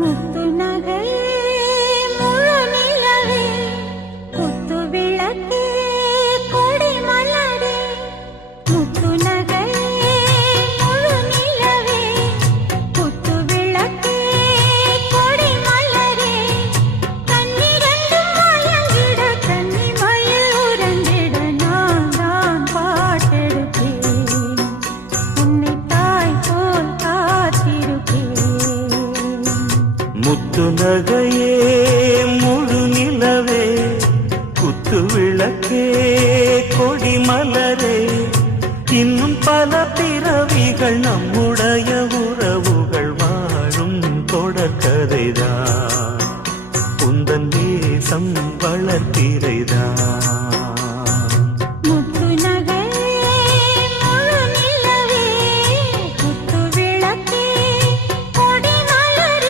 முத்து நகையே முழு நிலவே குத்து விளக்கே கொடி மலரே முத்து நகையே முழு நிலவே குத்து விளக்கே கொடி மலரே கண்ணிரண்டும் மயங்கிட கன்னி மயில் உறங்கிட நான் தான் பாட்டெடுப்பேன் உன்னை தாய் போல் காத்திருப்பேன் முத்து நகையே முழு நிலவே குத்து விளக்கே கொடி மலரே இன்னும் பல பிறவிகள் நம்முடைய உறவுகள் வாழும் தொடர்கதைதான்.